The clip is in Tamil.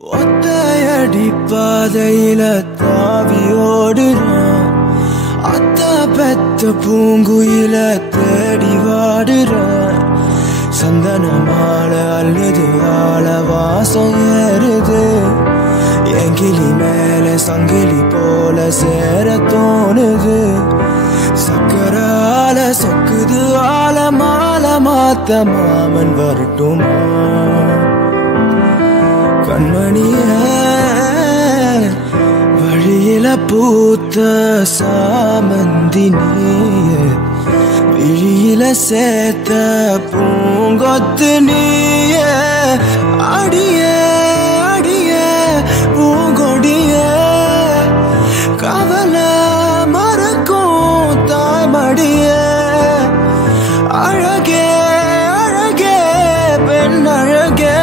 ஒத்தையடி பாதையில தாவி ஓடுறேன். அத்த பெத்த பூங்குயில தேடி வாடுறேன். சந்தன மாலை அள்ளுது ஆள வாசம் ஏறுது. என் கிளி மேல சங்கிலி போல சேர தோணுது. சக்கரால சொக்குது ஆல மாலை மாத்த மாமன் வரட்டுமா? கண்மணிய வழியில பூத்த சாமந்தி நீய, விழியில சேர்த்த பூங்கொத்து நீய, அடிய அடிய பூங்கொடிய கவலை மறக்கும் தாய்மடிய, அழகே அழகே பெண் அழகே.